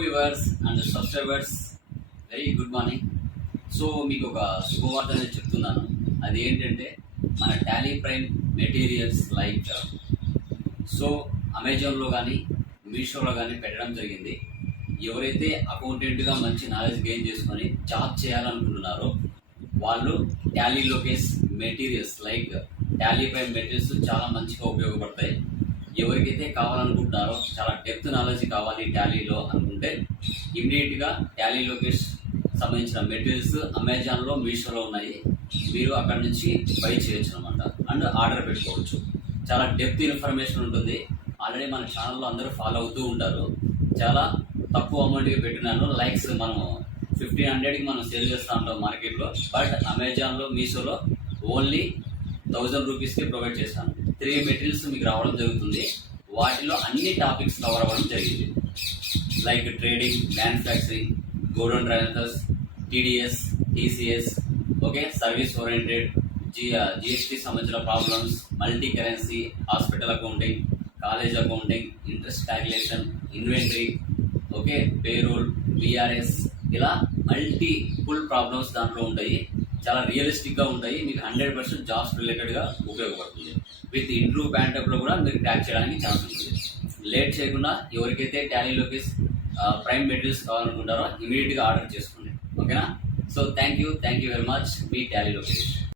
Viewers and subscribers, very good morning. So మీకు ఒక శుభవార్త అనేది చెప్తున్నాను. అది ఏంటంటే మన Tally Prime materials like so అమెజాన్లో కానీ మీషోలో కానీ పెట్టడం జరిగింది. ఎవరైతే అకౌంటెంట్గా మంచి నాలెడ్జ్ గెయిన్ చేసుకొని జాబ్ చేయాలనుకుంటున్నారో వాళ్ళు టాలీలోకి materials like Tally Prime materials చాలా మంచిగా ఉపయోగపడతాయి. ఎవరికైతే కావాలనుకుంటున్నారో చాలా డెప్త్ నాలెడ్జ్ కావాలి టాలీలో అనుకుంటే ఇమీడియట్గా టాలీలోకి సంబంధించిన మెటీరియల్స్ అమెజాన్లో మీషోలో ఉన్నాయి. మీరు అక్కడ నుంచి బై చేయొచ్చు అనమాట అండ్ ఆర్డర్ పెట్టుకోవచ్చు. చాలా డెప్త్ ఇన్ఫర్మేషన్ ఉంటుంది. ఆల్రెడీ మన ఛానల్లో అందరూ ఫాలో అవుతూ ఉంటారు. చాలా తక్కువ అమౌంట్కి పెట్టినాను. లైక్స్ మనం 1500కి మనం సేల్ చేస్తూ ఉంటాం మార్కెట్లో. బట్ అమెజాన్లో మీషోలో ఓన్లీ 1000 రూపీస్కి ప్రొవైడ్ చేశాను. 3 మెటీరియల్స్ మీకు రావడం జరుగుతుంది. వాటిలో అన్ని టాపిక్స్ కవర్ అవ్వడం జరిగింది. Like trading, manufacturing, godown transfers, TDS, TCS, okay, service oriented, GST సంబంధించిన problems, multi currency, hospital accounting, college accounting, interest calculation, inventory, okay, payroll, BRS, ఇలా మల్టిపుల్ ప్రాబ్లమ్స్ దాంట్లో ఉంటాయి. చాలా రియలిస్టిక్గా ఉంటాయి. మీకు 100% జాబ్స్ రిలేటెడ్గా ఉపయోగపడుతుంది. విత్ ఇంటర్వ్యూ ప్యాంటప్లో కూడా మీరు ట్రాక్ చేయడానికి ఛాన్స్ ఉంటుంది. లేట్ చేయకుండా ఎవరికైతే టాలీలోకి ప్రైమ్ మెటీరియల్స్ కావాలనుకుంటారో ఇమీడియట్గా ఆర్డర్ చేసుకోండి. ఓకేనా? So thank you very much. Me Tally Lokesh.